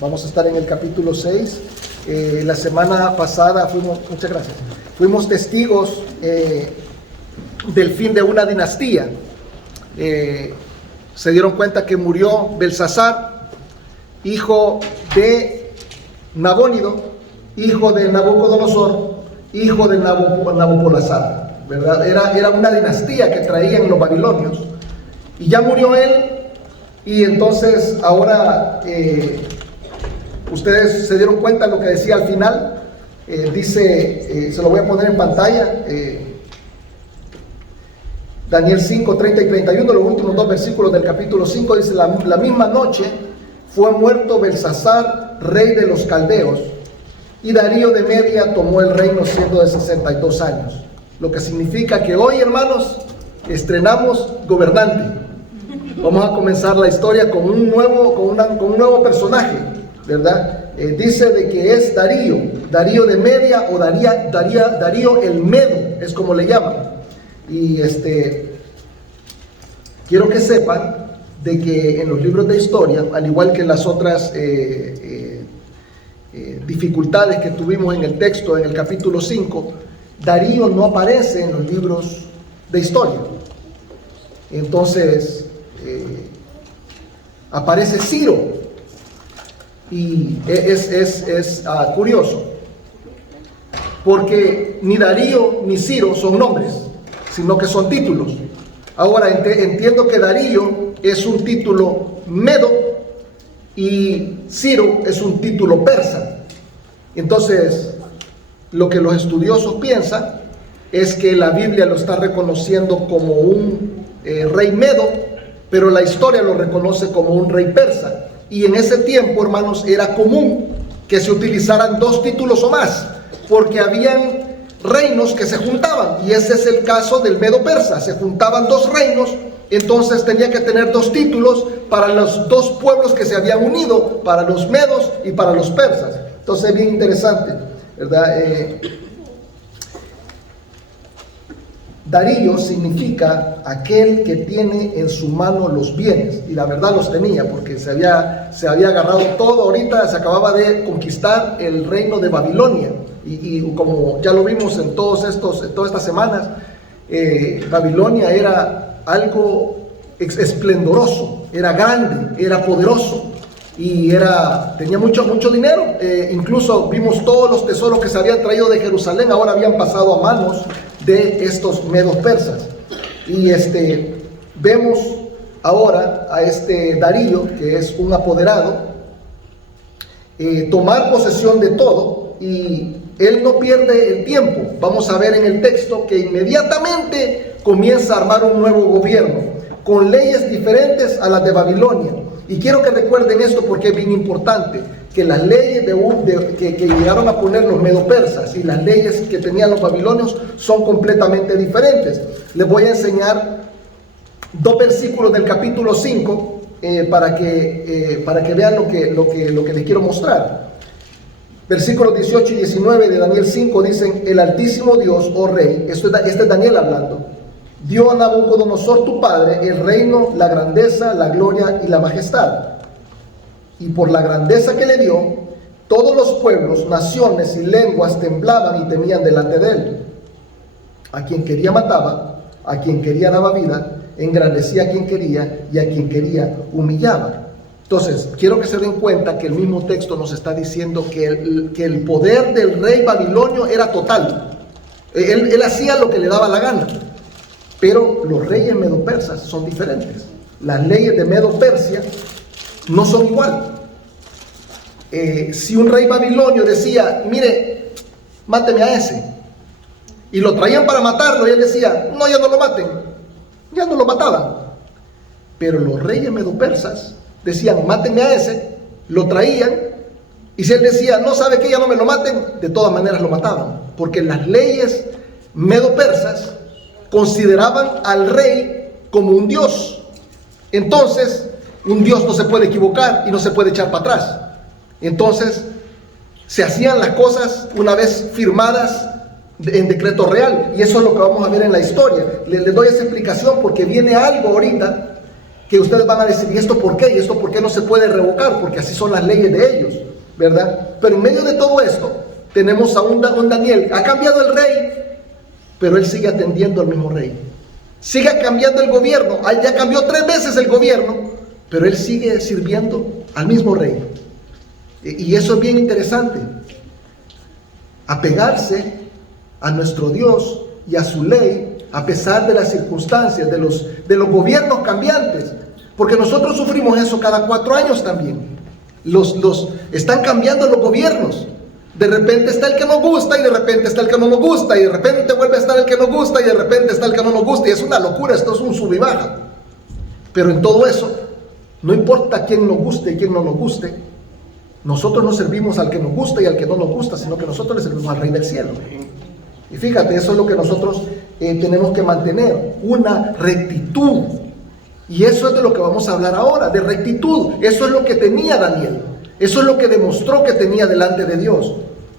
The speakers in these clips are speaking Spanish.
Vamos a estar en el capítulo 6. La semana pasada fuimos testigos del fin de una dinastía. Se dieron cuenta que murió Belsasar, hijo de Nabónido, hijo de Nabucodonosor, hijo de Nabopolassar, ¿verdad? Era una dinastía que traían los babilonios. Y ya murió él, y entonces ahora ustedes se dieron cuenta de lo que decía al final. Dice, se lo voy a poner en pantalla, Daniel 5, 30 y 31, los últimos dos versículos del capítulo 5, dice: la misma noche fue muerto Belsasar, rey de los caldeos, y Darío de Media tomó el reino siendo de 62 años. Lo que significa que hoy, hermanos, estrenamos gobernante. Vamos a comenzar la historia con un nuevo personaje, ¿verdad? Dice de que es Darío de Media, o Darío el Medo, es como le llaman. Y quiero que sepan de que en los libros de historia, al igual que en las otras dificultades que tuvimos en el texto, en el capítulo 5, Darío no aparece en los libros de historia. Entonces aparece Ciro, y es curioso, porque ni Darío ni Ciro son nombres, sino que son títulos. Ahora entiendo que Darío es un título medo y Ciro es un título persa. Entonces, lo que los estudiosos piensan es que la Biblia lo está reconociendo como un rey medo, pero la historia lo reconoce como un rey persa. Y en ese tiempo, hermanos, era común que se utilizaran dos títulos o más, porque habían reinos que se juntaban, y ese es el caso del medo persa. Se juntaban dos reinos, entonces tenía que tener dos títulos para los dos pueblos que se habían unido, para los medos y para los persas. Entonces es bien interesante, ¿verdad? Darío significa aquel que tiene en su mano los bienes, y la verdad los tenía, porque se había agarrado todo. Ahorita se acababa de conquistar el reino de Babilonia, y como ya lo vimos en todas estas semanas, Babilonia era algo esplendoroso, era grande, era poderoso, y tenía mucho dinero. Incluso vimos todos los tesoros que se habían traído de Jerusalén, ahora habían pasado a manos de estos medos persas. Y vemos ahora a Darío, que es un apoderado, tomar posesión de todo, y él no pierde el tiempo. Vamos a ver en el texto que inmediatamente comienza a armar un nuevo gobierno con leyes diferentes a las de Babilonia. Y quiero que recuerden esto porque es bien importante, que las leyes que llegaron a poner los medo-persas y las leyes que tenían los babilonios son completamente diferentes. Les voy a enseñar dos versículos del capítulo 5 para que vean lo que les quiero mostrar. Versículos 18 y 19 de Daniel 5 dicen: el Altísimo Dios, oh Rey, este es Daniel hablando, dio a Nabucodonosor tu padre el reino, la grandeza, la gloria y la majestad. Y por la grandeza que le dio, todos los pueblos, naciones y lenguas temblaban y temían delante de él. A quien quería mataba, a quien quería daba vida, engrandecía a quien quería, y a quien quería humillaba. Entonces, quiero que se den cuenta que el mismo texto nos está diciendo que el poder del rey babilonio era total. Él hacía lo que le daba la gana. Pero los reyes medo-persas son diferentes. Las leyes de Medo-Persia no son igual. Si un rey babilonio decía: mire, máteme a ese, y lo traían para matarlo, y él decía: no, ya no lo maten, ya no lo mataban. Pero los reyes medo-persas decían: mátenme a ese, lo traían, y si él decía: no, sabe que ya no me lo maten, de todas maneras lo mataban, porque las leyes medo-persas consideraban al rey como un dios. Entonces, un dios no se puede equivocar y no se puede echar para atrás. Entonces, se hacían las cosas una vez firmadas en decreto real, y eso es lo que vamos a ver en la historia. Les doy esa explicación porque viene algo ahorita que ustedes van a decir, ¿y esto por qué? ¿Y esto por qué no se puede revocar? Porque así son las leyes de ellos, ¿verdad? Pero en medio de todo esto, tenemos a un Daniel. Ha cambiado el rey, pero él sigue atendiendo al mismo rey. Sigue cambiando el gobierno. Ya cambió 3 veces el gobierno, pero él sigue sirviendo al mismo rey. Y eso es bien interesante. Apegarse a nuestro Dios y a su ley, a pesar de las circunstancias, de los gobiernos cambiantes. Porque nosotros sufrimos eso cada 4 años también. Están cambiando los gobiernos. De repente está el que nos gusta y de repente está el que no nos gusta y de repente vuelve a estar el que nos gusta y de repente está el que no nos gusta, y es una locura, esto es un sub y baja. Pero en todo eso, no importa quién nos guste y quién no nos guste, nosotros no servimos al que nos gusta y al que no nos gusta, sino que nosotros le servimos al Rey del Cielo. Y fíjate, eso es lo que nosotros tenemos que mantener, una rectitud. Y eso es de lo que vamos a hablar ahora, de rectitud. Eso es lo que tenía Daniel. Eso es lo que demostró que tenía delante de Dios,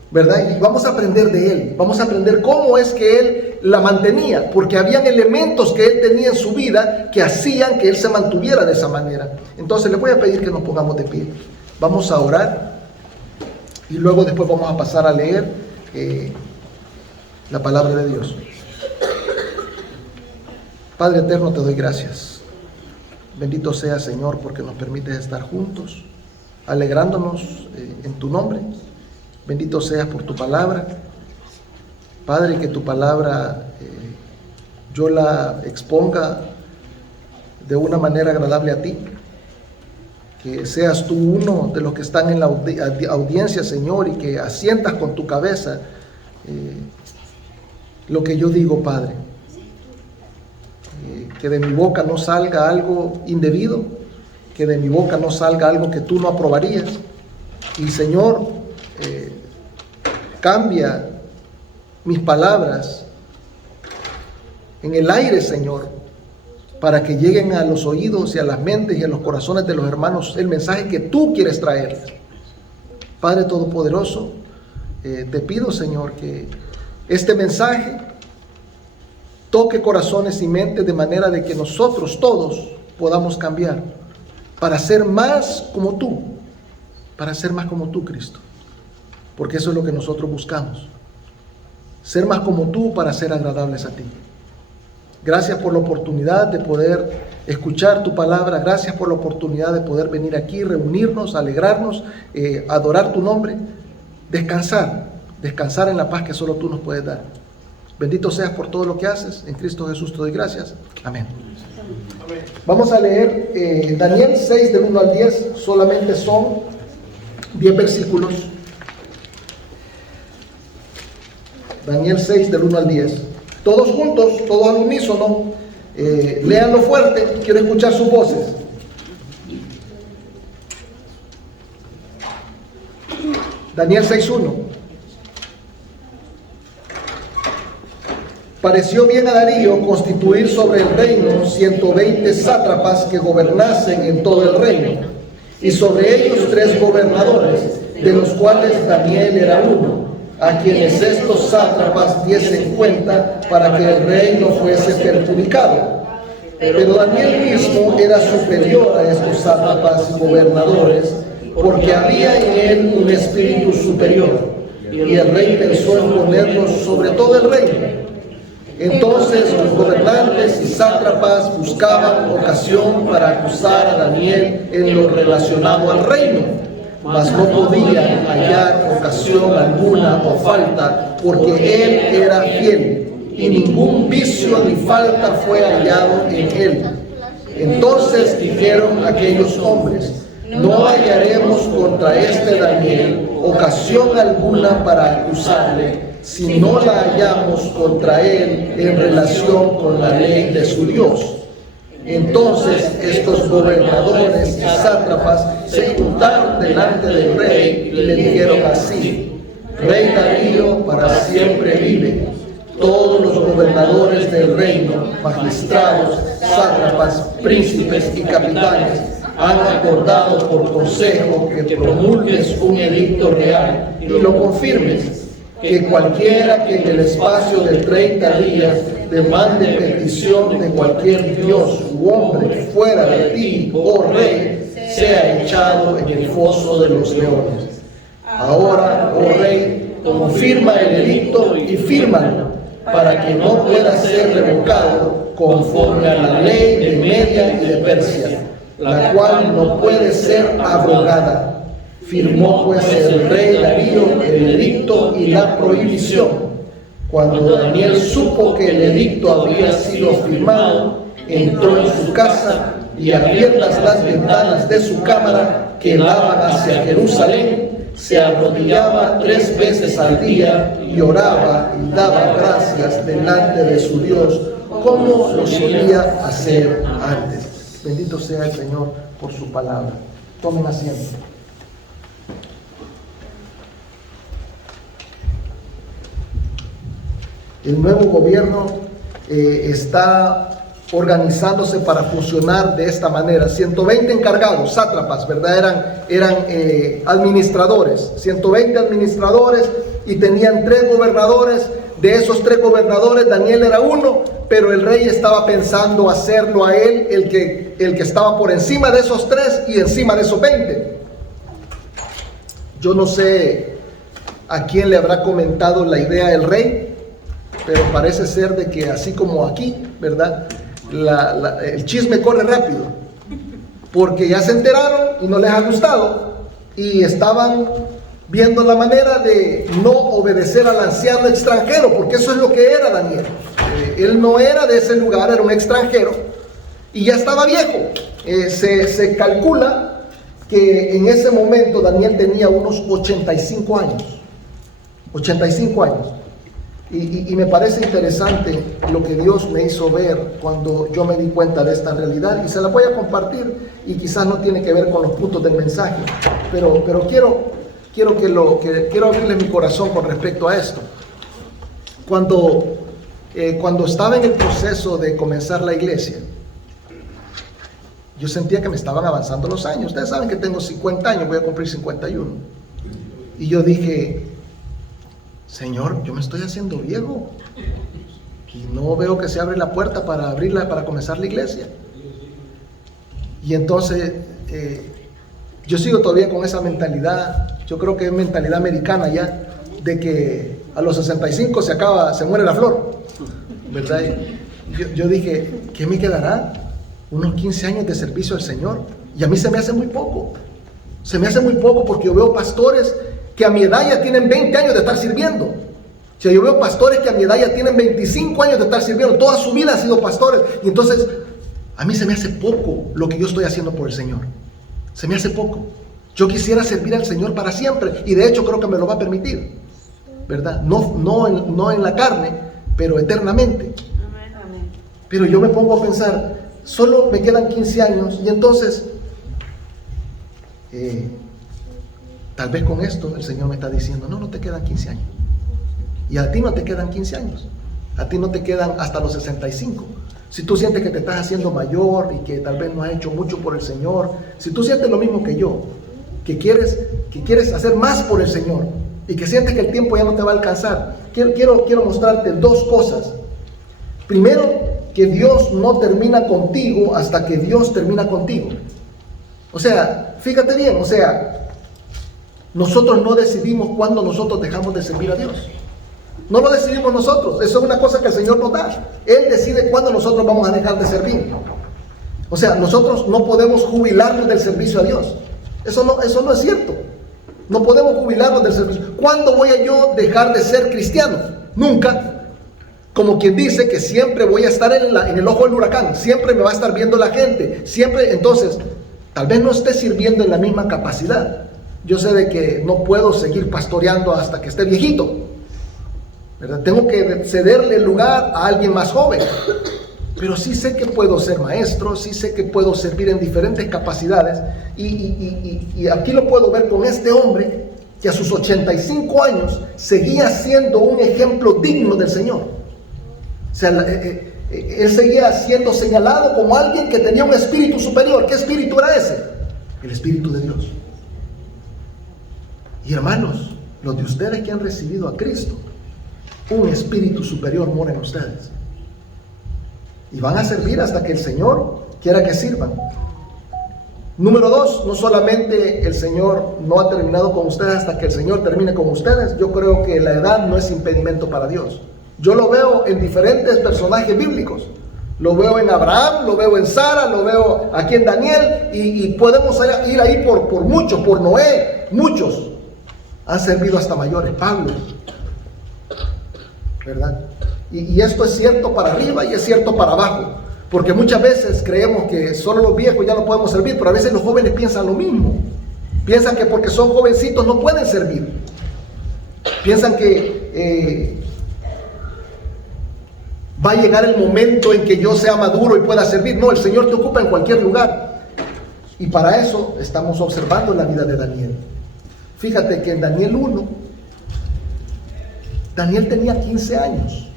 ¿verdad? Y vamos a aprender de él. Vamos a aprender cómo es que él la mantenía, porque habían elementos que él tenía en su vida que hacían que él se mantuviera de esa manera. Entonces les voy a pedir que nos pongamos de pie. Vamos a orar y luego después vamos a pasar a leer la palabra de Dios. Padre eterno, te doy gracias. Bendito sea, Señor, porque nos permites estar juntos, alegrándonos en tu nombre. Bendito seas por tu palabra. Padre, que tu palabra yo la exponga de una manera agradable a ti. Que seas tú uno de los que están en la audiencia, Señor, y que asientas con tu cabeza lo que yo digo, Padre. Que de mi boca no salga algo indebido, que de mi boca no salga algo que tú no aprobarías. Y Señor, cambia mis palabras en el aire, Señor, para que lleguen a los oídos y a las mentes y a los corazones de los hermanos el mensaje que tú quieres traer. Padre Todopoderoso, te pido, Señor, que este mensaje toque corazones y mentes de manera de que nosotros todos podamos cambiar para ser más como tú, para ser más como tú, Cristo, porque eso es lo que nosotros buscamos, ser más como tú para ser agradables a ti. Gracias por la oportunidad de poder escuchar tu palabra, gracias por la oportunidad de poder venir aquí, reunirnos, alegrarnos, adorar tu nombre, descansar en la paz que solo tú nos puedes dar. Bendito seas por todo lo que haces, en Cristo Jesús te doy gracias. Amén. Vamos a leer Daniel 6 del 1 al 10, solamente son 10 versículos. Daniel 6 del 1 al 10. Todos juntos, todos al unísono, léanlo fuerte, quiero escuchar sus voces. Daniel 6:1. Pareció bien a Darío constituir sobre el reino 120 sátrapas que gobernasen en todo el reino, y sobre ellos 3 gobernadores, de los cuales Daniel era uno, a quienes estos sátrapas diesen cuenta para que el rey no fuese perjudicado. Pero Daniel mismo era superior a estos sátrapas y gobernadores, porque había en él un espíritu superior, y el rey pensó en ponerlos sobre todo el reino. Entonces los gobernantes y sátrapas buscaban ocasión para acusar a Daniel en lo relacionado al reino, mas no podían hallar ocasión alguna o falta, porque él era fiel, y ningún vicio ni falta fue hallado en él. Entonces dijeron aquellos hombres: no hallaremos contra este Daniel ocasión alguna para acusarle, si no la hallamos contra él en relación con la ley de su Dios. Entonces estos gobernadores y sátrapas se juntaron delante del rey y le dijeron así: Rey Darío para siempre vive. Todos los gobernadores del reino, magistrados, sátrapas, príncipes y capitanes, han acordado por consejo que promulgues un edicto real y lo confirmes, que cualquiera que en el espacio de 30 días demande petición de cualquier dios u hombre fuera de ti, oh rey, sea echado en el foso de los leones. Ahora, oh rey, confirma el edicto y fírmalo, para que no pueda ser revocado conforme a la ley de Media y de Persia, la cual no puede ser abrogada. Firmó pues el rey Darío el edicto y la prohibición. Cuando Daniel supo que el edicto había sido firmado, entró en su casa y abiertas las ventanas de su cámara que daban hacia Jerusalén, se arrodillaba 3 veces al día y oraba y daba gracias delante de su Dios, como lo solía hacer antes. Bendito sea el Señor por su palabra. Tomen asiento. El nuevo gobierno está organizándose para funcionar de esta manera. 120 encargados, sátrapas, ¿verdad? Eran administradores, 120 administradores, y tenían 3 gobernadores. De esos 3 gobernadores, Daniel era uno, pero el rey estaba pensando hacerlo a él el que estaba por encima de esos 3 y encima de esos 20. Yo no sé a quién le habrá comentado la idea el rey, pero parece ser de que así como aquí, ¿verdad? El chisme corre rápido, porque ya se enteraron y no les ha gustado, y estaban viendo la manera de no obedecer al anciano extranjero, porque eso es lo que era Daniel. Él no era de ese lugar, era un extranjero, y ya estaba viejo. Se calcula que en ese momento Daniel tenía unos 85 años. 85 años. Y me parece interesante lo que Dios me hizo ver cuando yo me di cuenta de esta realidad, y se la voy a compartir, y quizás no tiene que ver con los puntos del mensaje, pero quiero abrirle mi corazón con respecto a esto. Cuando estaba en el proceso de comenzar la iglesia, yo sentía que me estaban avanzando los años. Ustedes saben que tengo 50 años, voy a cumplir 51. Y yo dije: Señor, yo me estoy haciendo viejo y no veo que se abre la puerta para comenzar la iglesia. Y entonces yo sigo todavía con esa mentalidad. Yo creo que es mentalidad americana ya, de que a los 65 se muere la flor, ¿verdad? Yo dije: ¿qué me quedará? Unos 15 años de servicio al Señor. Y a mí se me hace muy poco. Se me hace muy poco, porque yo veo pastores que a mi edad ya tienen 20 años de estar sirviendo. O sea, yo veo pastores que a mi edad ya tienen 25 años de estar sirviendo. Toda su vida han sido pastores. Y entonces, a mí se me hace poco lo que yo estoy haciendo por el Señor. Se me hace poco. Yo quisiera servir al Señor para siempre. Y de hecho creo que me lo va a permitir, ¿verdad? No en la carne, pero eternamente. Pero yo me pongo a pensar, solo me quedan 15 años. Y entonces, tal vez con esto el Señor me está diciendo: no te quedan 15 años. Y a ti no te quedan 15 años. A ti no te quedan hasta los 65. Si tú sientes que te estás haciendo mayor y que tal vez no has hecho mucho por el Señor, si tú sientes lo mismo que yo, que quieres hacer más por el Señor y que sientes que el tiempo ya no te va a alcanzar, quiero mostrarte 2 cosas. Primero, que Dios no termina contigo hasta que Dios termina contigo. O sea, fíjate bien, nosotros no decidimos cuándo nosotros dejamos de servir a Dios. No lo decidimos nosotros, eso es una cosa que el Señor nos da. Él decide cuándo nosotros vamos a dejar de servir. O sea, nosotros no podemos jubilarnos del servicio a Dios. Eso no es cierto. No podemos jubilarnos del servicio. ¿Cuándo voy a yo dejar de ser cristiano? Nunca. Como quien dice que siempre voy a estar en el ojo del huracán, siempre me va a estar viendo la gente, siempre. Entonces, tal vez no esté sirviendo en la misma capacidad. Yo sé de que no puedo seguir pastoreando hasta que esté viejito, ¿verdad? Tengo que cederle el lugar a alguien más joven. Pero sí sé que puedo ser maestro, sí sé que puedo servir en diferentes capacidades. Y aquí lo puedo ver con este hombre que a sus 85 años seguía siendo un ejemplo digno del Señor. O sea, él seguía siendo señalado como alguien que tenía un espíritu superior. ¿Qué espíritu era ese? El Espíritu de Dios. Y hermanos, los de ustedes que han recibido a Cristo, un espíritu superior mora en ustedes. y van a servir hasta que el Señor quiera que sirvan. Número 2, no solamente el Señor no ha terminado con ustedes hasta que el Señor termine con ustedes. Yo creo que la edad no es impedimento para Dios. Yo lo veo en diferentes personajes bíblicos. Lo veo en Abraham, lo veo en Sara, lo veo aquí en Daniel, y podemos ir ahí por muchos, por Noé. Muchos han servido hasta mayores, Pablo, ¿verdad? Y esto es cierto para arriba y es cierto para abajo. Porque muchas veces creemos que solo los viejos ya no podemos servir, pero a veces los jóvenes piensan lo mismo. Piensan que porque son jovencitos no pueden servir. Piensan que va a llegar el momento en que yo sea maduro y pueda servir. No, el Señor te ocupa en cualquier lugar. Y para eso estamos observando la vida de Daniel. Fíjate que en Daniel 1, Daniel tenía 15 años.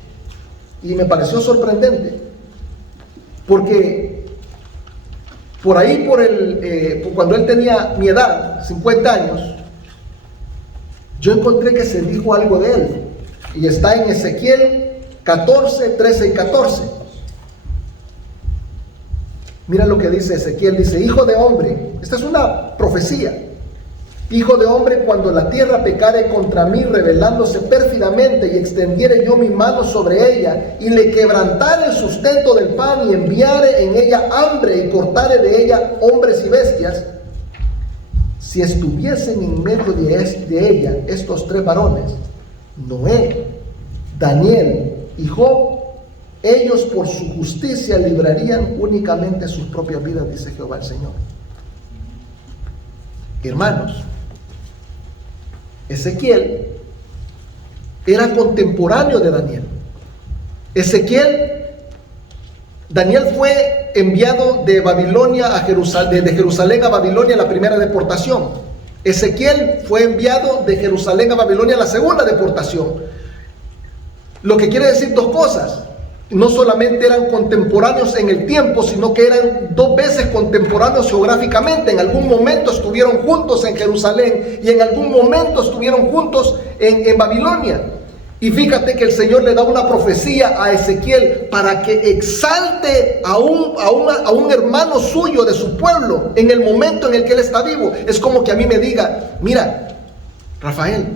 Y me pareció sorprendente. Porque por ahí, cuando él tenía mi edad, 50 años, yo encontré que se dijo algo de él. Y está en Ezequiel 14, 13 y 14. Mira lo que dice Ezequiel. Dice: hijo de hombre, esta es una profecía. Hijo de hombre, cuando la tierra pecare contra mí, rebelándose pérfidamente, y extendiere yo mi mano sobre ella, y le quebrantare el sustento del pan, y enviare en ella hambre, y cortare de ella hombres y bestias, si estuviesen en medio de ella estos 3 varones, Noé, Daniel y Job, ellos por su justicia librarían únicamente sus propias vidas, dice Jehová el Señor. Hermanos, Ezequiel era contemporáneo de Daniel. Daniel fue enviado de Babilonia a Jerusalén, de Jerusalén a Babilonia, la primera deportación. Ezequiel fue enviado de Jerusalén a Babilonia, la segunda deportación. Lo que quiere decir 2 cosas. No solamente eran contemporáneos en el tiempo, sino que eran 2 veces contemporáneos geográficamente. En algún momento estuvieron juntos en Jerusalén y en algún momento estuvieron juntos en Babilonia. Y fíjate que el Señor le da una profecía a Ezequiel para que exalte a un hermano suyo de su pueblo en el momento en el que él está vivo. Es como que a mí me diga: mira, Rafael,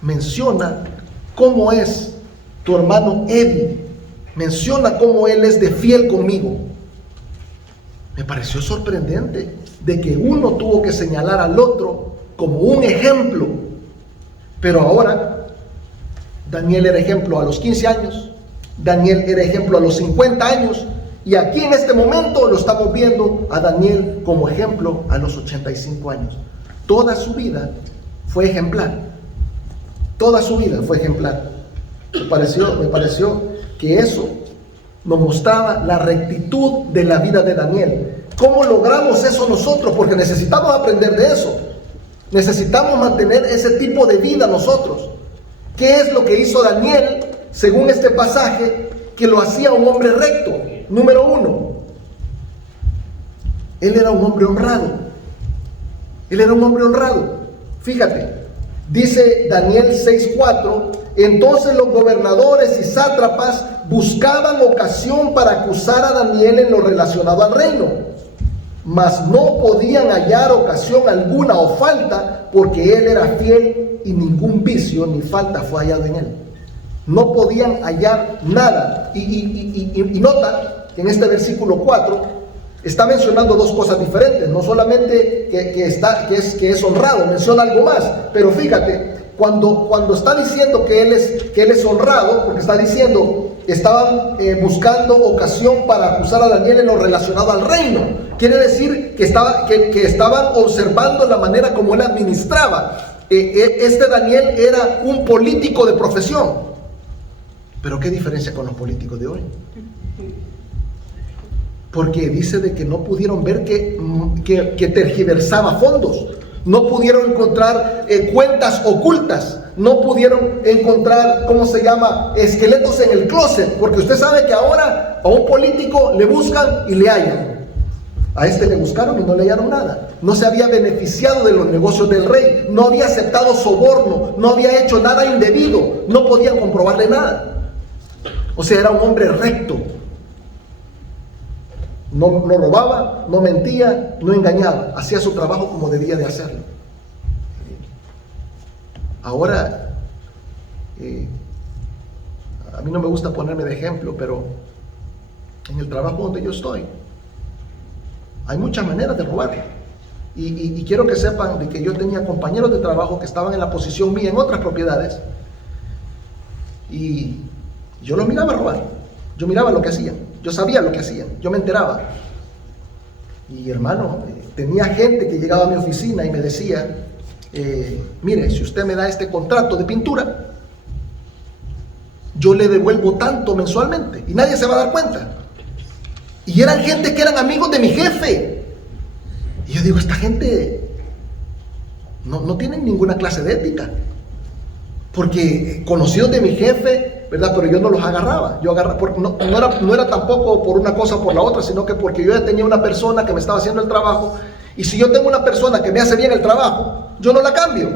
menciona cómo es tu hermano Eddie, menciona cómo él es de fiel conmigo. Me pareció sorprendente de que uno tuvo que señalar al otro como un ejemplo. Pero ahora Daniel era ejemplo a los 15 años, Daniel era ejemplo a los 50 años, y aquí en este momento lo estamos viendo a Daniel como ejemplo a los 85 años. Toda su vida fue ejemplar. Toda su vida fue ejemplar. Me pareció que eso nos mostraba la rectitud de la vida de Daniel. ¿Cómo logramos eso nosotros? Porque necesitamos aprender de eso. Necesitamos mantener ese tipo de vida nosotros. ¿Qué es lo que hizo Daniel, según este pasaje, que lo hacía un hombre recto? Número 1, él era un hombre honrado. Él era un hombre honrado. Fíjate, dice Daniel 6:4: entonces los gobernadores y sátrapas buscaban ocasión para acusar a Daniel en lo relacionado al reino, mas no podían hallar ocasión alguna o falta, porque él era fiel y ningún vicio ni falta fue hallado en él. No podían hallar nada. Y nota que en este versículo 4 está mencionando 2 cosas diferentes. No solamente que es honrado, menciona algo más. Pero fíjate, cuando está diciendo que él es honrado, porque está diciendo estaban buscando ocasión para acusar a Daniel en lo relacionado al reino, quiere decir que estaban observando la manera como él administraba. Este Daniel era un político de profesión. Pero ¿qué diferencia con los políticos de hoy? Porque dice de que no pudieron ver que tergiversaba fondos. No pudieron encontrar cuentas ocultas. No pudieron encontrar, esqueletos en el closet. Porque usted sabe que ahora a un político le buscan y le hallan. A este le buscaron y no le hallaron nada. No se había beneficiado de los negocios del rey. No había aceptado soborno. No había hecho nada indebido. No podían comprobarle nada. O sea, era un hombre recto. No robaba, no mentía, no engañaba. Hacía su trabajo como debía de hacerlo. Ahora, a mí no me gusta ponerme de ejemplo, pero en el trabajo donde yo estoy, hay muchas maneras de robar. Y quiero que sepan de que yo tenía compañeros de trabajo que estaban en la posición mía en otras propiedades, y yo los miraba robar. Yo miraba lo que hacían, yo sabía lo que hacían, yo me enteraba. Y hermano, tenía gente que llegaba a mi oficina y me decía, mire, si usted me da este contrato de pintura, yo le devuelvo tanto mensualmente y nadie se va a dar cuenta. Y eran gente que eran amigos de mi jefe. Y yo digo, esta gente no tienen ninguna clase de ética. Porque conocidos de mi jefe, ¿verdad? Pero yo no los agarraba. Yo agarraba, no era tampoco por una cosa o por la otra, sino que porque yo ya tenía una persona que me estaba haciendo el trabajo. Y si yo tengo una persona que me hace bien el trabajo, yo no la cambio.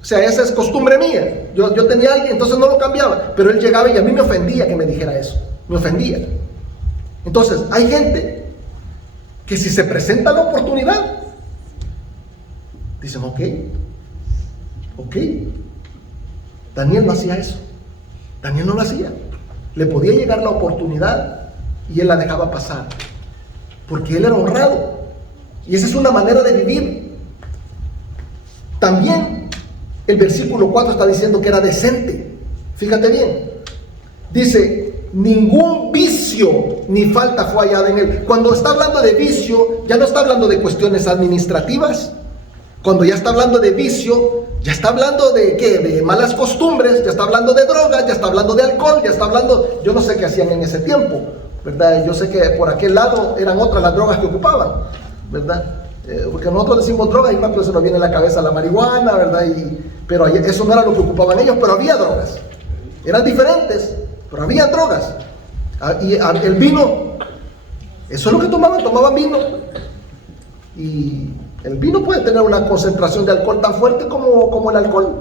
O sea, esa es costumbre mía. Yo tenía a alguien, entonces no lo cambiaba. Pero él llegaba y a mí me ofendía que me dijera eso. Me ofendía. Entonces, hay gente que si se presenta la oportunidad, dicen, ok. Daniel no hacía eso. Daniel no lo hacía. Le podía llegar la oportunidad y él la dejaba pasar. Porque él era honrado. Y esa es una manera de vivir. También el versículo 4 está diciendo que era decente. Fíjate bien. Dice, ningún vicio ni falta fue hallada en él. Cuando está hablando de vicio, ya no está hablando de cuestiones administrativas. Cuando ya está hablando de vicio, ya está hablando de ¿qué? De malas costumbres, ya está hablando de drogas, ya está hablando de alcohol, ya está hablando, yo no sé qué hacían en ese tiempo, ¿verdad? Yo sé que por aquel lado eran otras las drogas que ocupaban, ¿verdad? Porque nosotros decimos drogas y rápido se nos viene a la cabeza la marihuana, ¿verdad? Pero eso no era lo que ocupaban ellos, pero había drogas. Eran diferentes, pero había drogas. Y el vino, eso es lo que tomaban vino. Y el vino puede tener una concentración de alcohol tan fuerte como el alcohol.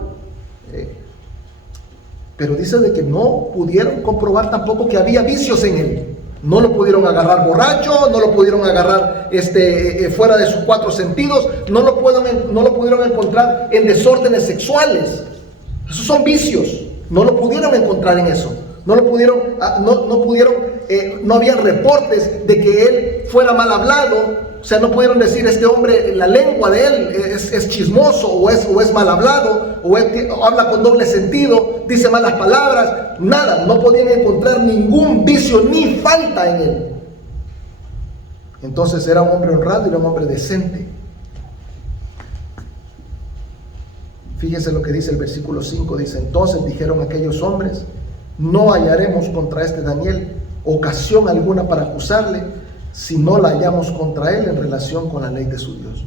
Pero dice de que no pudieron comprobar tampoco que había vicios en él. No lo pudieron agarrar borracho, no lo pudieron agarrar fuera de sus 4 sentidos, no lo pudieron encontrar en desórdenes sexuales. Esos son vicios. No lo pudieron encontrar en eso. No había reportes de que él fuera mal hablado. O sea, no pudieron decir, este hombre, la lengua de él es chismoso, o es mal hablado, o habla con doble sentido, dice malas palabras. Nada, no podían encontrar ningún vicio ni falta en él. Entonces era un hombre honrado y era un hombre decente. Fíjense lo que dice el versículo 5, dice, entonces dijeron aquellos hombres, no hallaremos contra este Daniel ocasión alguna para acusarle, si no la hallamos contra él en relación con la ley de su Dios.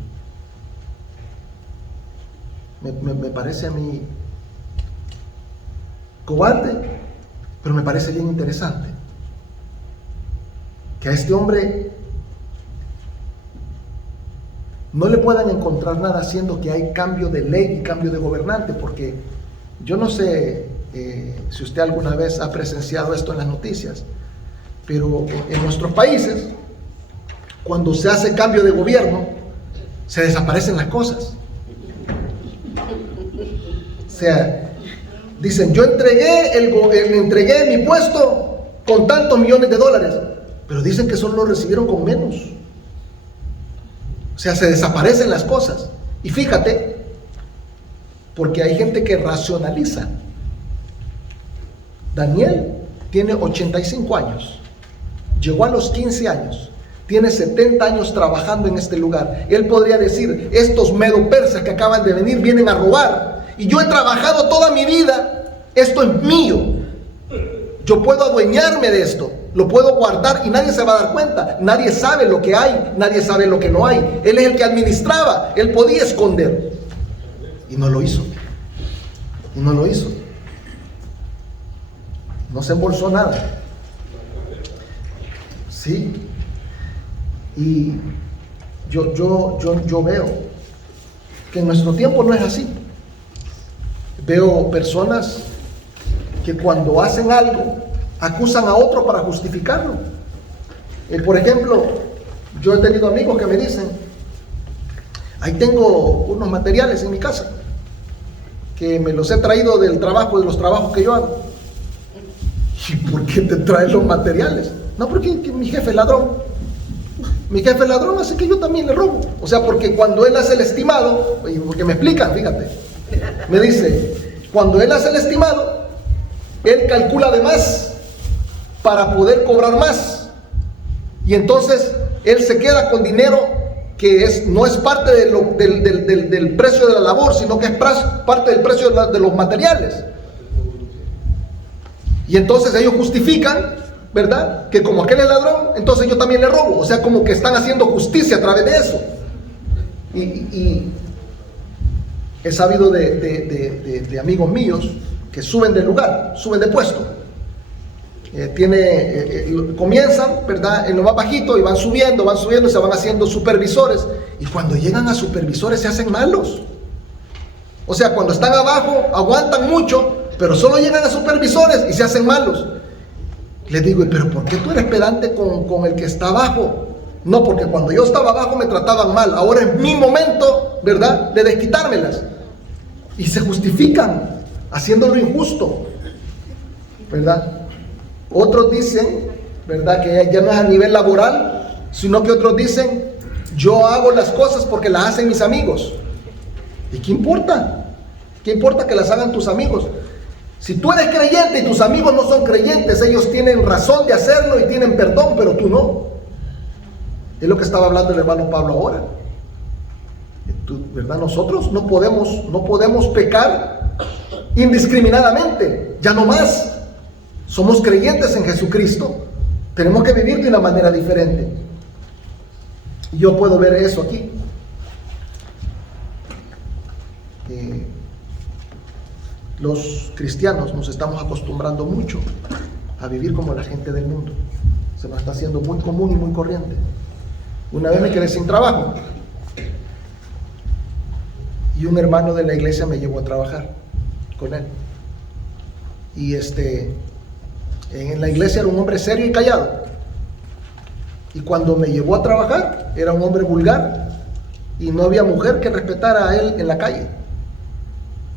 Me parece a mí cobarde, pero me parece bien interesante que a este hombre no le puedan encontrar nada, siendo que hay cambio de ley y cambio de gobernante, porque yo no sé si usted alguna vez ha presenciado esto en las noticias, pero en nuestros países, cuando se hace cambio de gobierno, se desaparecen las cosas. O sea, dicen, yo entregué mi puesto con tantos millones de dólares, pero dicen que solo lo recibieron con menos. O sea, se desaparecen las cosas. Y fíjate, porque hay gente que racionaliza. Daniel tiene 85 años, llegó a los 15 años, tiene 70 años trabajando en este lugar. Él podría decir, estos medo-persas que acaban de venir vienen a robar, y yo he trabajado toda mi vida, esto es mío, yo puedo adueñarme de esto, lo puedo guardar y nadie se va a dar cuenta, nadie sabe lo que hay, nadie sabe lo que no hay. Él es el que administraba, él podía esconder, y no lo hizo, no se embolsó nada. Sí. Y yo veo que en nuestro tiempo no es así. Veo personas que cuando hacen algo acusan a otro para justificarlo. Por ejemplo, yo he tenido amigos que me dicen, ahí tengo unos materiales en mi casa, que me los he traído del trabajo, de los trabajos que yo hago. ¿Y por qué te traes los materiales? No, porque mi jefe es ladrón. Mi jefe es ladrón, así que yo también le robo. O sea, porque cuando él hace el estimado, porque me explican, fíjate, me dice, cuando él hace el estimado, él calcula de más para poder cobrar más. Y entonces él se queda con dinero que no es parte del precio de la labor, sino que es parte del precio de los materiales. Y entonces ellos justifican, ¿verdad?, que como aquel es ladrón, entonces yo también le robo. O sea, como que están haciendo justicia a través de eso. Y he sabido de amigos míos que suben de lugar, suben de puesto. Comienzan, ¿verdad?, en lo más bajito y van subiendo y se van haciendo supervisores. Y cuando llegan a supervisores se hacen malos. O sea, cuando están abajo aguantan mucho, pero solo llegan a supervisores y se hacen malos. Les digo, pero ¿por qué tú eres pedante con el que está abajo? No, porque cuando yo estaba abajo me trataban mal. Ahora es mi momento, ¿verdad?, de desquitármelas. Y se justifican haciendo lo injusto, ¿verdad? Otros dicen, ¿verdad?, que ya no es a nivel laboral, sino que otros dicen, yo hago las cosas porque las hacen mis amigos. ¿Y qué importa? ¿Qué importa que las hagan tus amigos? Si tú eres creyente y tus amigos no son creyentes, ellos tienen razón de hacerlo y tienen perdón, pero tú no. Es lo que estaba hablando el hermano Pablo ahora. ¿Verdad? Nosotros no podemos pecar indiscriminadamente, ya no más. Somos creyentes en Jesucristo, tenemos que vivir de una manera diferente. Y yo puedo ver eso aquí. Los cristianos nos estamos acostumbrando mucho a vivir como la gente del mundo. Se nos está haciendo muy común y muy corriente. Una vez me quedé sin trabajo y un hermano de la iglesia me llevó a trabajar con él. Y en la iglesia era un hombre serio y callado. Y cuando me llevó a trabajar, era un hombre vulgar y no había mujer que respetara a él en la calle.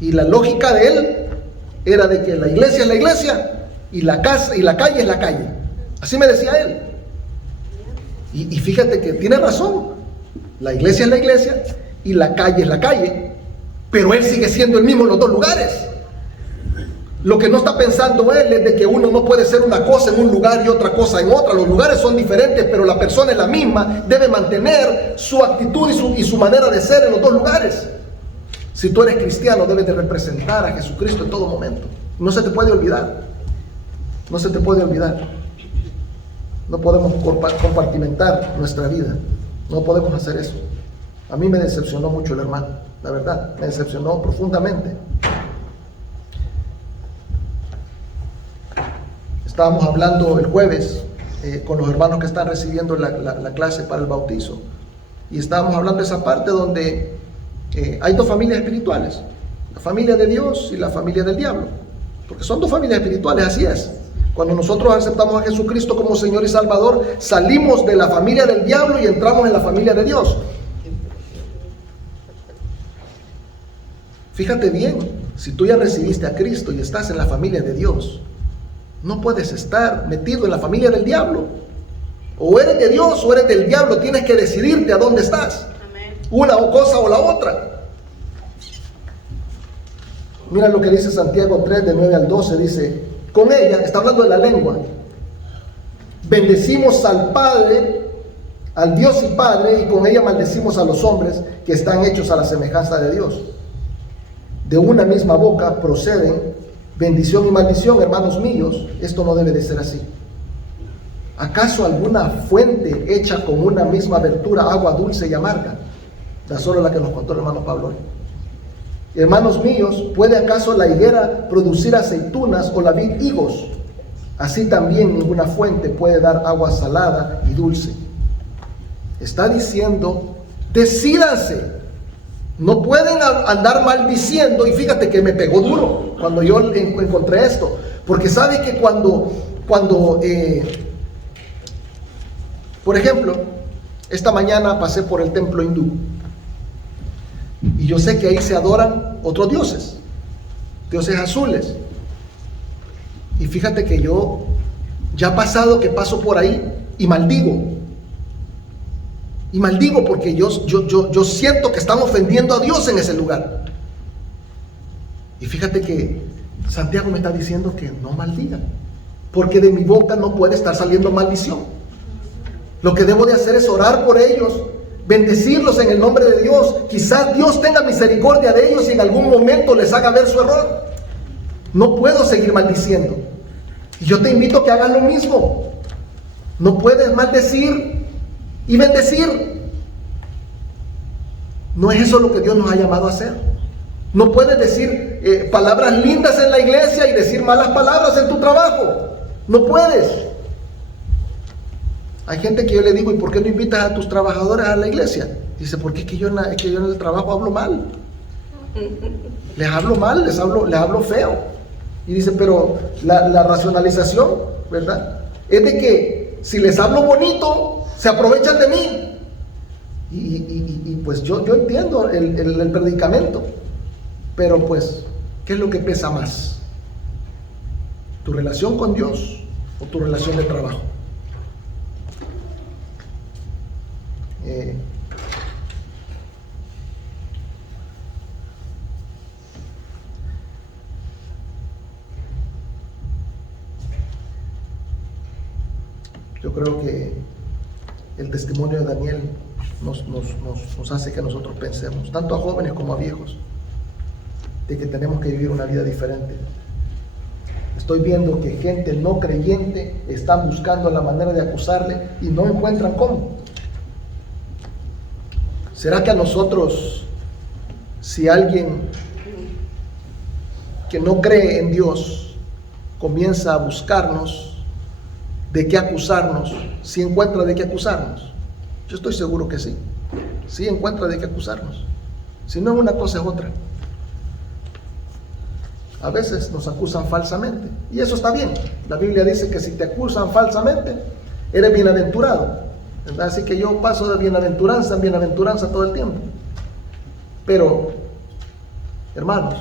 Y la lógica de él era de que la iglesia es la iglesia y la casa y la calle es la calle. Así me decía él. Y fíjate que tiene razón. La iglesia es la iglesia y la calle es la calle, pero él sigue siendo el mismo en los dos lugares. Lo que no está pensando él es de que uno no puede ser una cosa en un lugar y otra cosa en otra. Los lugares son diferentes, pero la persona es la misma. Debe mantener su actitud y su manera de ser en los dos lugares. Si tú eres cristiano, debes de representar a Jesucristo en todo momento. No se te puede olvidar. No se te puede olvidar. No podemos compartimentar nuestra vida. No podemos hacer eso. A mí me decepcionó mucho el hermano. La verdad, me decepcionó profundamente. Estábamos hablando el jueves con los hermanos que están recibiendo la clase para el bautizo. Y estábamos hablando de esa parte donde hay dos familias espirituales, la familia de Dios y la familia del diablo, porque son dos familias espirituales, así es. Cuando nosotros aceptamos a Jesucristo como Señor y Salvador, salimos de la familia del diablo y entramos en la familia de Dios. Fíjate bien, si tú ya recibiste a Cristo y estás en la familia de Dios, no puedes estar metido en la familia del diablo. O eres de Dios o eres del diablo, tienes que decidirte a dónde estás. Una cosa o la otra. Mira lo que dice Santiago 3, de 9 al 12, dice, con ella, está hablando de la lengua, bendecimos al Padre, al Dios y Padre, y con ella maldecimos a los hombres que están hechos a la semejanza de Dios. De una misma boca proceden bendición y maldición, hermanos míos. Esto no debe de ser así. ¿Acaso alguna fuente hecha con una misma abertura, agua dulce y amarga? La solo la que nos contó el hermano Pablo hoy. Hermanos míos, ¿puede acaso la higuera producir aceitunas o la vid higos? Así también ninguna fuente puede dar agua salada y dulce. Está diciendo, decídanse. No pueden andar maldiciendo. Y fíjate que me pegó duro cuando yo encontré esto, porque sabe que cuando cuando, por ejemplo, esta mañana pasé por el templo hindú y yo sé que ahí se adoran otros dioses, dioses azules. Y fíjate que yo ya ha pasado que paso por ahí y maldigo. Y maldigo porque yo siento que están ofendiendo a Dios en ese lugar. Y fíjate que Santiago me está diciendo que no maldiga, porque de mi boca no puede estar saliendo maldición. Lo que debo de hacer es orar por ellos, bendecirlos en el nombre de Dios. Quizás Dios tenga misericordia de ellos y en algún momento les haga ver su error. No puedo seguir maldiciendo. Y yo te invito a que hagas lo mismo. No puedes maldecir y bendecir. No es eso lo que Dios nos ha llamado a hacer. No puedes decir palabras lindas en la iglesia y decir malas palabras en tu trabajo. No puedes. Hay gente que yo le digo, ¿y por qué no invitas a tus trabajadores a la iglesia? Dice, porque es que yo en el trabajo hablo mal. Les hablo mal, les hablo feo. Y dice, pero la racionalización, ¿verdad? Es de que si les hablo bonito, se aprovechan de mí. Y pues yo entiendo el predicamento. Pero pues, ¿qué es lo que pesa más? ¿Tu relación con Dios o tu relación de trabajo? Yo creo que el testimonio de Daniel nos hace que nosotros pensemos, tanto a jóvenes como a viejos, de que tenemos que vivir una vida diferente. Estoy viendo que gente no creyente está buscando la manera de acusarle y no encuentran cómo. ¿Será que a nosotros, si alguien que no cree en Dios comienza a buscarnos de qué acusarnos, si encuentra de qué acusarnos? Yo estoy seguro que sí. Sí encuentra de qué acusarnos. Si no es una cosa es otra. A veces nos acusan falsamente y eso está bien. La Biblia dice que si te acusan falsamente, eres bienaventurado, ¿verdad? Así que yo paso de bienaventuranza en bienaventuranza todo el tiempo. Pero, hermanos,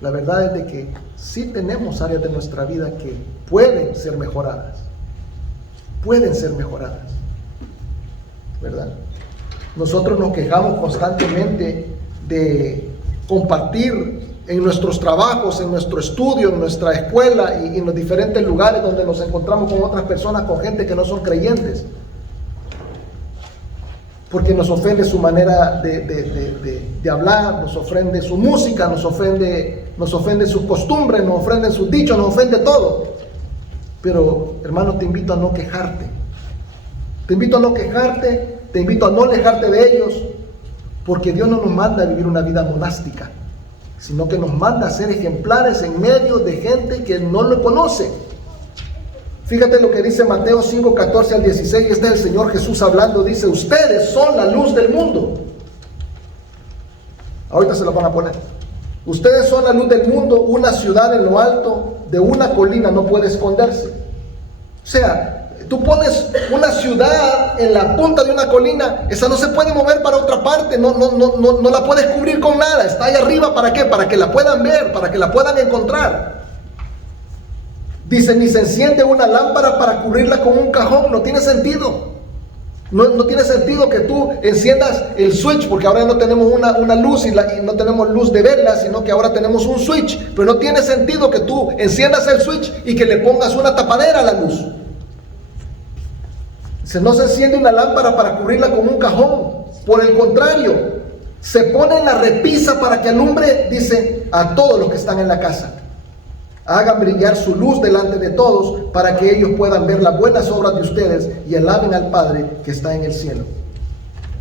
la verdad es de que sí tenemos áreas de nuestra vida que pueden ser mejoradas. Pueden ser mejoradas, ¿verdad? Nosotros nos quejamos constantemente de compartir en nuestros trabajos, en nuestro estudio, en nuestra escuela y en los diferentes lugares donde nos encontramos con otras personas, con gente que no son creyentes, porque nos ofende su manera de hablar, nos ofende su música, nos ofende sus costumbres, nos ofende sus dichos, nos ofende todo. Pero, hermano, te invito a no quejarte. Te invito a no quejarte, te invito a no alejarte de ellos, porque Dios no nos manda a vivir una vida monástica, sino que nos manda a ser ejemplares en medio de gente que no lo conoce. Fíjate lo que dice Mateo 5, 14 al 16, este es el Señor Jesús hablando, dice, ustedes son la luz del mundo. Ahorita se lo van a poner. Ustedes son la luz del mundo, una ciudad en lo alto de una colina no puede esconderse. O sea, tú pones una ciudad en la punta de una colina, esa no se puede mover para otra parte, no la puedes cubrir con nada, está ahí arriba, ¿para qué? Para que la puedan ver, para que la puedan encontrar. Dice, ni se enciende una lámpara para cubrirla con un cajón, no tiene sentido. No tiene sentido que tú enciendas el switch, porque ahora no tenemos una luz y no tenemos luz de vela, sino que ahora tenemos un switch. Pero no tiene sentido que tú enciendas el switch y que le pongas una tapadera a la luz. Dice, no se enciende una lámpara para cubrirla con un cajón. Por el contrario, se pone en la repisa para que alumbre, dice, a todos los que están en la casa. Hagan brillar su luz delante de todos para que ellos puedan ver las buenas obras de ustedes y alaben al Padre que está en el cielo.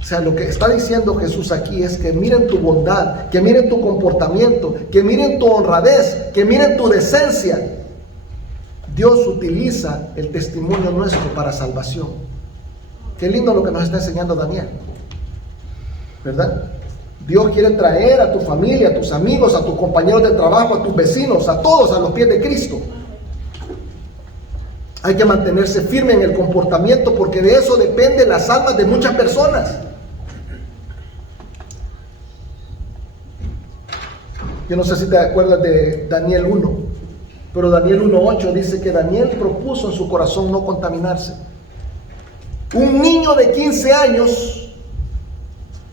O sea, lo que está diciendo Jesús aquí es que miren tu bondad, que miren tu comportamiento, que miren tu honradez, que miren tu decencia. Dios utiliza el testimonio nuestro para salvación. Qué lindo lo que nos está enseñando Daniel, ¿verdad? Dios quiere traer a tu familia, a tus amigos, a tus compañeros de trabajo, a tus vecinos, a todos a los pies de Cristo. Hay que mantenerse firme en el comportamiento, porque de eso dependen las almas de muchas personas. Yo no sé si te acuerdas de Daniel 1, pero Daniel 1:8 dice que Daniel propuso en su corazón no contaminarse. Un niño de 15 años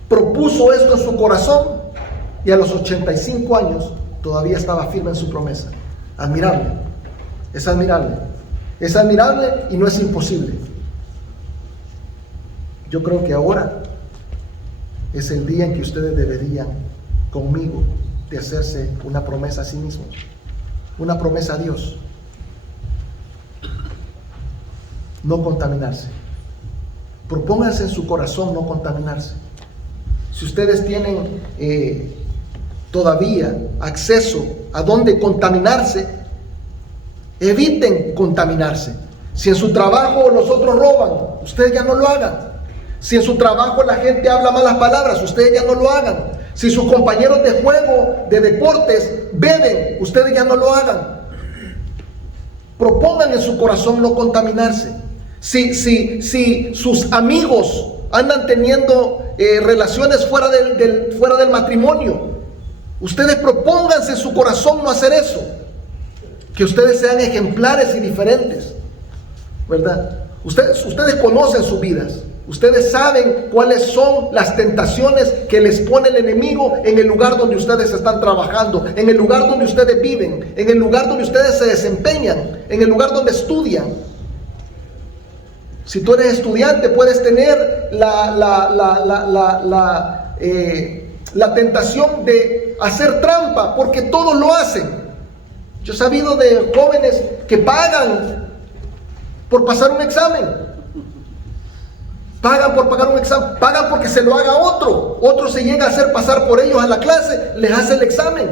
propuso esto en su corazón y a los 85 años todavía estaba firme en su promesa. Admirable, es admirable. Es admirable y no es imposible. Yo creo que ahora es el día en que ustedes deberían conmigo de hacerse una promesa a sí mismos, una promesa a Dios. No contaminarse. Propónganse en su corazón no contaminarse. Si ustedes tienen todavía acceso a dónde contaminarse, eviten contaminarse. Si en su trabajo los otros roban, ustedes ya no lo hagan. Si en su trabajo la gente habla malas palabras, ustedes ya no lo hagan. Si sus compañeros de juego, de deportes, beben, ustedes ya no lo hagan. Propongan en su corazón no contaminarse. Si sus amigos andan teniendo relaciones fuera del matrimonio, ustedes propónganse en su corazón no hacer eso. Que ustedes sean ejemplares y diferentes, ¿verdad? Ustedes conocen sus vidas. Ustedes saben cuáles son las tentaciones que les pone el enemigo en el lugar donde ustedes están trabajando, en el lugar donde ustedes viven, en el lugar donde ustedes se desempeñan, en el lugar donde estudian. Si tú eres estudiante, puedes tener la tentación de hacer trampa, porque todos lo hacen. Yo he sabido de jóvenes que pagan por pasar un examen. Pagan por pagar un examen, pagan porque se lo haga otro. Otro se llega a hacer pasar por ellos a la clase, les hace el examen.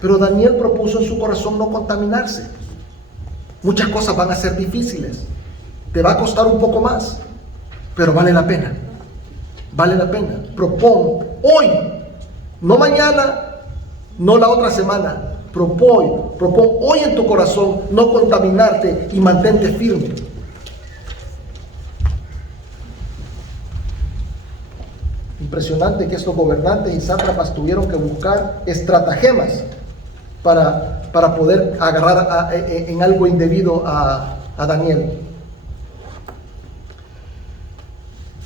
Pero Daniel propuso en su corazón no contaminarse. Muchas cosas van a ser difíciles, te va a costar un poco más, pero vale la pena. Vale la pena. Propón hoy, no mañana, no la otra semana. Propón hoy en tu corazón no contaminarte y mantente firme. Impresionante que estos gobernantes y sátrapas tuvieron que buscar estratagemas para poder agarrar en algo indebido a Daniel.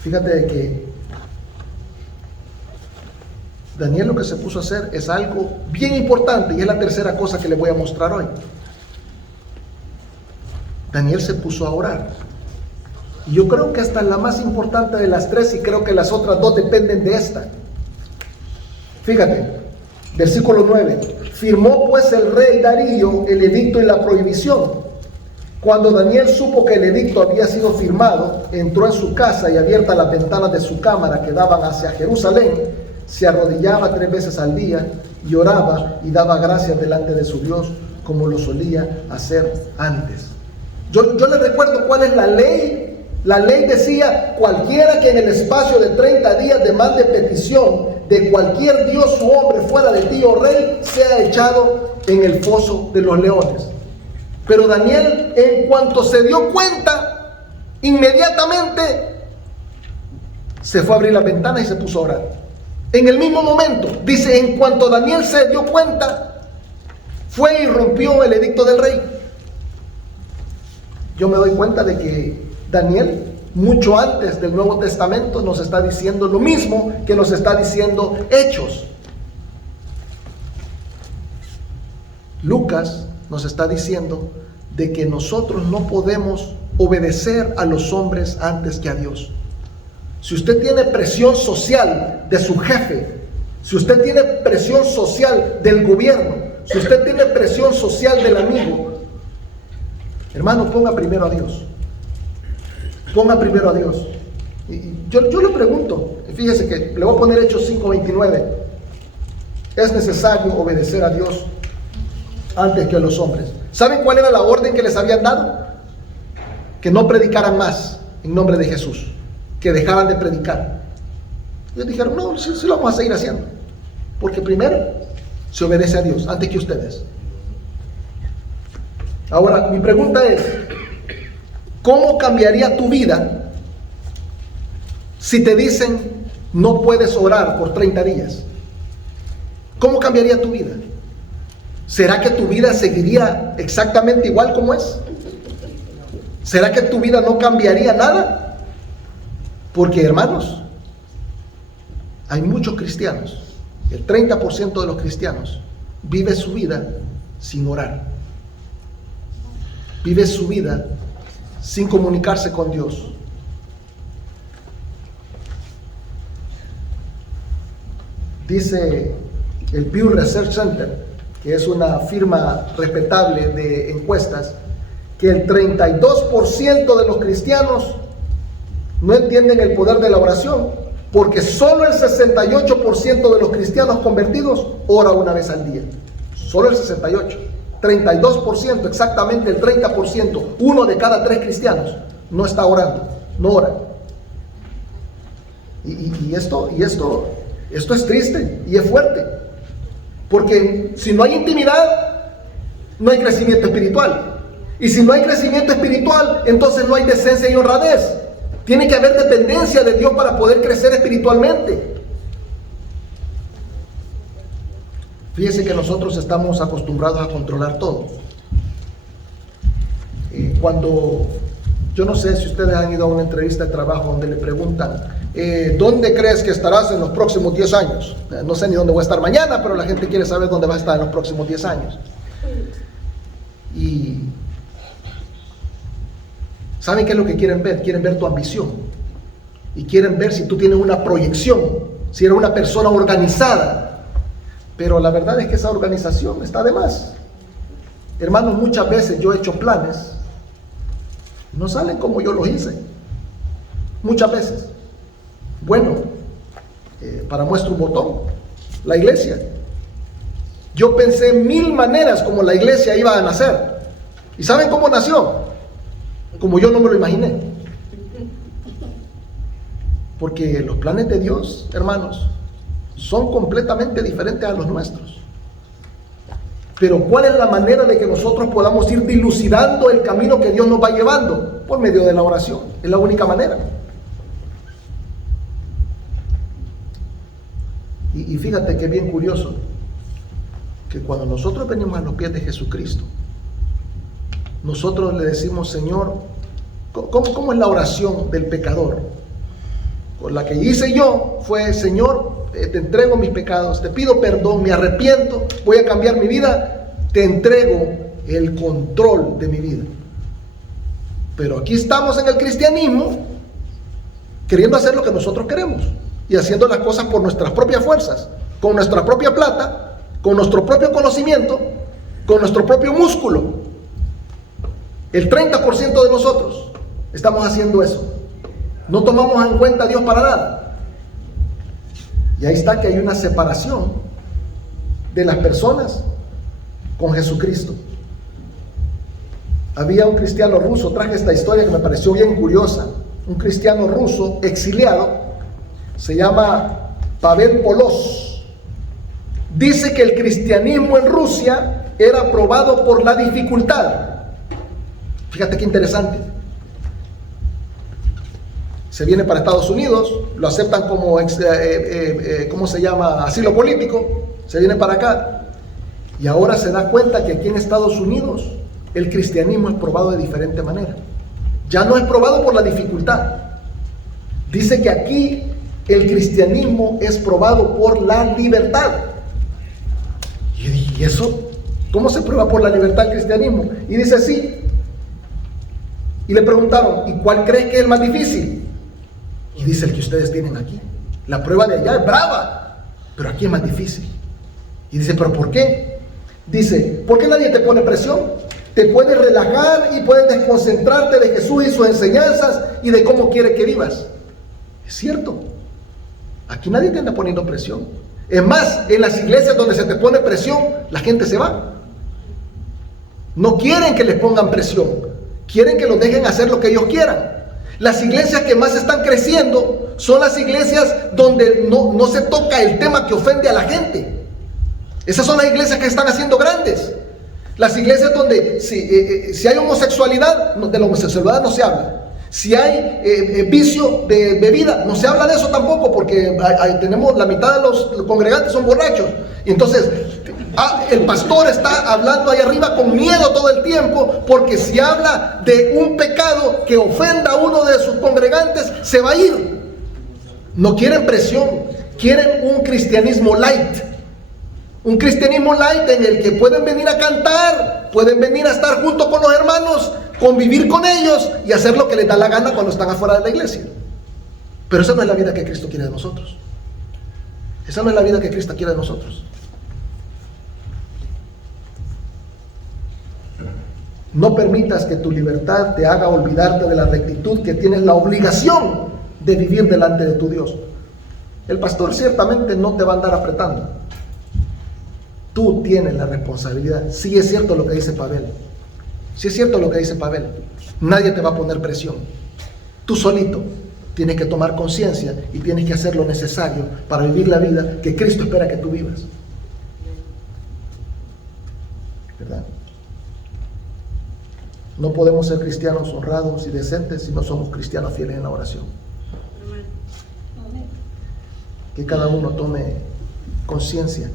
Fíjate que Daniel lo que se puso a hacer es algo bien importante, y es la tercera cosa que le voy a mostrar hoy. Daniel se puso a orar. Y yo creo que esta es la más importante de las tres, y creo que las otras dos dependen de esta. Fíjate, versículo 9. Firmó pues el rey Darío el edicto y la prohibición. Cuando Daniel supo que el edicto había sido firmado, entró en su casa y, abiertas las ventanas de su cámara que daban hacia Jerusalén, se arrodillaba 3 veces al día y oraba y daba gracias delante de su Dios, como lo solía hacer antes. Yo les recuerdo cuál es la ley. La ley decía: cualquiera que en el espacio de 30 días demande petición de cualquier dios u hombre fuera de ti, oh rey, sea echado en el foso de los leones. Pero Daniel, en cuanto se dio cuenta, inmediatamente se fue a abrir las ventanas y se puso a orar. En el mismo momento, dice, en cuanto Daniel se dio cuenta, fue y rompió el edicto del rey. Yo me doy cuenta de que Daniel, mucho antes del Nuevo Testamento, nos está diciendo lo mismo que nos está diciendo Hechos. Lucas nos está diciendo de que nosotros no podemos obedecer a los hombres antes que a Dios. Si usted tiene presión social de su jefe, si usted tiene presión social del gobierno, si usted tiene presión social del amigo, hermano, ponga primero a Dios. Ponga primero a Dios. Y yo le pregunto, fíjese que le voy a poner Hechos 5:29. Es necesario obedecer a Dios antes que a los hombres. ¿Saben cuál era la orden que les habían dado? Que no predicaran más en nombre de Jesús, que dejaran de predicar. Ellos dijeron: no, sí lo vamos a seguir haciendo, porque primero se obedece a Dios antes que ustedes. Ahora, mi pregunta es, ¿cómo cambiaría tu vida si te dicen no puedes orar por 30 días? ¿Cómo cambiaría tu vida? ¿Será que tu vida seguiría exactamente igual como es? ¿Será que tu vida no cambiaría nada? Porque, hermanos, hay muchos cristianos, el 30% de los cristianos vive su vida sin orar. Vive su vida sin comunicarse con Dios. Dice el Pew Research Center, que es una firma respetable de encuestas, que el 32% de los cristianos no entienden el poder de la oración, porque solo el 68% de los cristianos convertidos ora una vez al día. Solo el 68%. 32%, exactamente el 30%, uno de cada 3 cristianos no está orando, no ora. Y esto es triste y es fuerte, porque si no hay intimidad, no hay crecimiento espiritual, y si no hay crecimiento espiritual, entonces no hay decencia y honradez. Tiene que haber dependencia de Dios para poder crecer espiritualmente. Fíjese que nosotros estamos acostumbrados a controlar todo. Cuando, yo no sé si ustedes han ido a una entrevista de trabajo donde le preguntan, ¿dónde crees que estarás en los próximos 10 años? No sé ni dónde voy a estar mañana, pero la gente quiere saber dónde va a estar en los próximos 10 años. Y ¿saben qué es lo que quieren ver? Quieren ver tu ambición. Y quieren ver si tú tienes una proyección, si eres una persona organizada. Pero la verdad es que esa organización está de más. Hermanos, muchas veces yo he hecho planes, no salen como yo los hice. Muchas veces. Bueno, para muestra un botón, la iglesia. Yo pensé 1000 maneras como la iglesia iba a nacer. ¿Y saben cómo nació? Como yo no me lo imaginé. Porque los planes de Dios, hermanos, son completamente diferentes a los nuestros. Pero ¿cuál es la manera de que nosotros podamos ir dilucidando el camino que Dios nos va llevando? Por medio de la oración. Es la única manera. Y fíjate que es bien curioso que cuando nosotros venimos a los pies de Jesucristo, nosotros le decimos, Señor, ¿cómo es la oración del pecador? Con la que hice yo fue, Señor, te entrego mis pecados, te pido perdón, me arrepiento, voy a cambiar mi vida, te entrego el control de mi vida. Pero aquí estamos en el cristianismo queriendo hacer lo que nosotros queremos y haciendo las cosas por nuestras propias fuerzas, con nuestra propia plata, con nuestro propio conocimiento, con nuestro propio músculo. El 30% de nosotros estamos haciendo eso. No tomamos en cuenta a Dios para nada. Y ahí está que hay una separación de las personas con Jesucristo. Había un cristiano ruso, traje esta historia que me pareció bien curiosa. Un cristiano ruso exiliado, se llama Pavel Polos. Dice que el cristianismo en Rusia era aprobado por la dificultad. Fíjate qué interesante. Se viene para Estados Unidos, lo aceptan como, ¿cómo se llama? Asilo político, se viene para acá. Y ahora se da cuenta que aquí en Estados Unidos el cristianismo es probado de diferente manera. Ya no es probado por la dificultad. Dice que aquí el cristianismo es probado por la libertad. ¿Y eso? ¿Cómo se prueba por la libertad el cristianismo? Y dice sí. Y le preguntaron, ¿y cuál crees que es el más difícil? Y dice el que ustedes tienen aquí. La prueba de allá es brava, pero aquí es más difícil. Y dice, ¿pero por qué? Dice, ¿por qué nadie te pone presión? Te puedes relajar y puedes desconcentrarte de Jesús y sus enseñanzas y de cómo quiere que vivas. Es cierto. Aquí nadie te anda poniendo presión. Es más, en las iglesias donde se te pone presión, la gente se va. No quieren que les pongan presión. Quieren que los dejen hacer lo que ellos quieran. Las iglesias que más están creciendo son las iglesias donde no se toca el tema que ofende a la gente. Esas son las iglesias que están haciendo grandes. Las iglesias donde si hay homosexualidad, de la homosexualidad no se habla. Si hay vicio de bebida, no se habla de eso tampoco, porque tenemos la mitad de los congregantes son borrachos. Y entonces el pastor está hablando ahí arriba con miedo todo el tiempo, porque si habla de un pecado que ofenda a uno de sus congregantes, se va a ir. No quieren presión, quieren un cristianismo light. Un cristianismo light en el que pueden venir a cantar, pueden venir a estar junto con los hermanos, convivir con ellos y hacer lo que les da la gana cuando están afuera de la iglesia. Pero esa no es la vida que Cristo quiere de nosotros. Esa no es la vida que Cristo quiere de nosotros. No permitas que tu libertad te haga olvidarte de la rectitud que tienes la obligación de vivir delante de tu Dios. El pastor ciertamente no te va a andar apretando. Tú tienes la responsabilidad. Sí es cierto lo que dice Pavel. Sí es cierto lo que dice Pavel. Nadie te va a poner presión. Tú solito tienes que tomar conciencia y tienes que hacer lo necesario para vivir la vida que Cristo espera que tú vivas. ¿Verdad? No podemos ser cristianos honrados y decentes si no somos cristianos fieles en la oración. Que cada uno tome conciencia,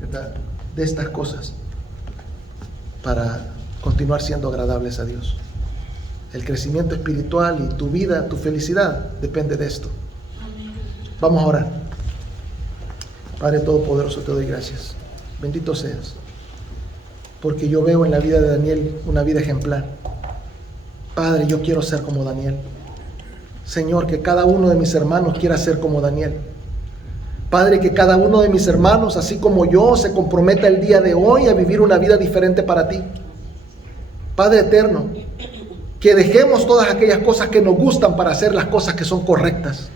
¿verdad?, de estas cosas para continuar siendo agradables a Dios. El crecimiento espiritual y tu vida, tu felicidad depende de esto. Vamos a orar. Padre Todopoderoso, te doy gracias. Bendito seas, porque yo veo en la vida de Daniel una vida ejemplar. Padre, yo quiero ser como Daniel. Señor, que cada uno de mis hermanos quiera ser como Daniel. Padre, que cada uno de mis hermanos, así como yo, se comprometa el día de hoy a vivir una vida diferente para ti. Padre eterno, que dejemos todas aquellas cosas que nos gustan para hacer las cosas que son correctas.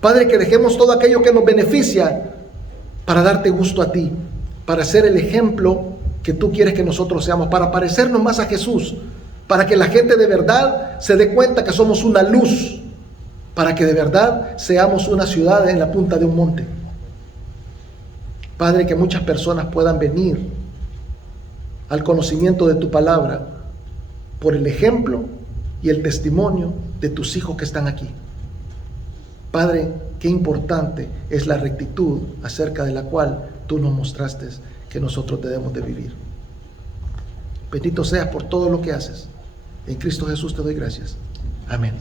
Padre, que dejemos todo aquello que nos beneficia para darte gusto a ti, para ser el ejemplo que tú quieres que nosotros seamos, para parecernos más a Jesús, para que la gente de verdad se dé cuenta que somos una luz, para que de verdad seamos una ciudad en la punta de un monte. Padre, que muchas personas puedan venir al conocimiento de tu palabra por el ejemplo y el testimonio de tus hijos que están aquí. Padre, qué importante es la rectitud acerca de la cual tú nos mostraste que nosotros debemos de vivir. Bendito seas por todo lo que haces. En Cristo Jesús te doy gracias. Amén.